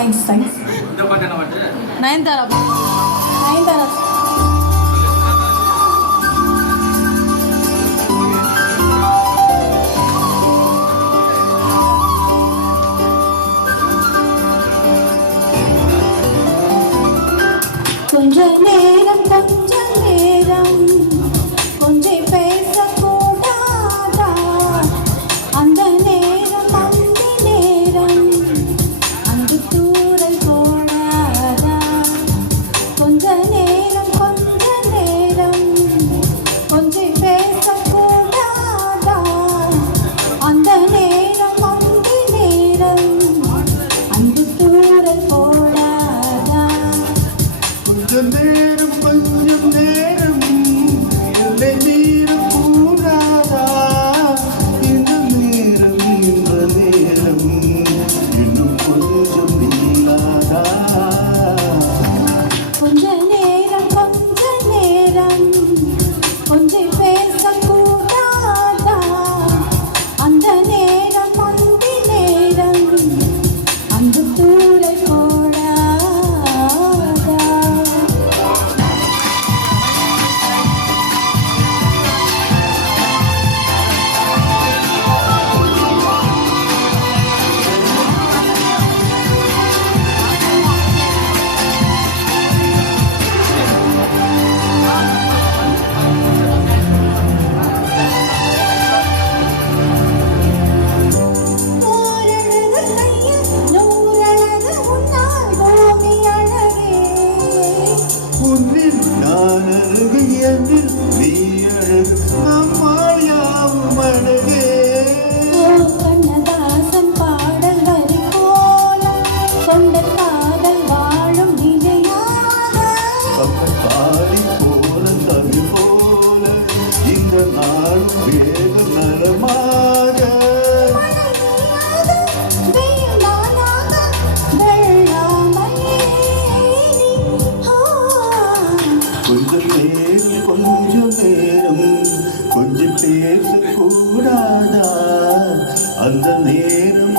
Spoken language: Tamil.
Thanks thanks. இந்த பாட்டு என்ன பாட்டு? நயன்தாரா நயன்தாரா கொஞ்ச நேரம் கொஞ்சம் பேசக்கூடாதா, அந்த நேரம் அந்த நேரம் அந்த தூரல் போடாதா. கொஞ்ச நேரம் கொஞ்சம் பேசக்கூடாதா, அந்த நேரம் அந்த நேரம் அந்த தூரல் போடாதா. கொஞ்சம் நேரம் எல்லை மீறும் கூடாதா, இந்த நேரம் இன்னும் கொஞ்சம் நீளாதா. கொஞ்ச நேரம் கொஞ்சம் பேசக்கூடாதா, அந்த நேரம் அந்த நேரம் அந்த தூரை போடாதா. உன்னில் நான் அழகு என்னில் நீ அழகு, நம்மால் யாவும் அழகே. கண்ணதாசன் பாடல் வரி போல கொண்ட காதல் வாழும் நிலையாக, கப்பல் பாடி போல தவி போல இந்த நாள் வேக நலமாக. கொஞ்சம் நேரம் கொஞ்சம் பேசக்கூடாதா, அந்த நேரம்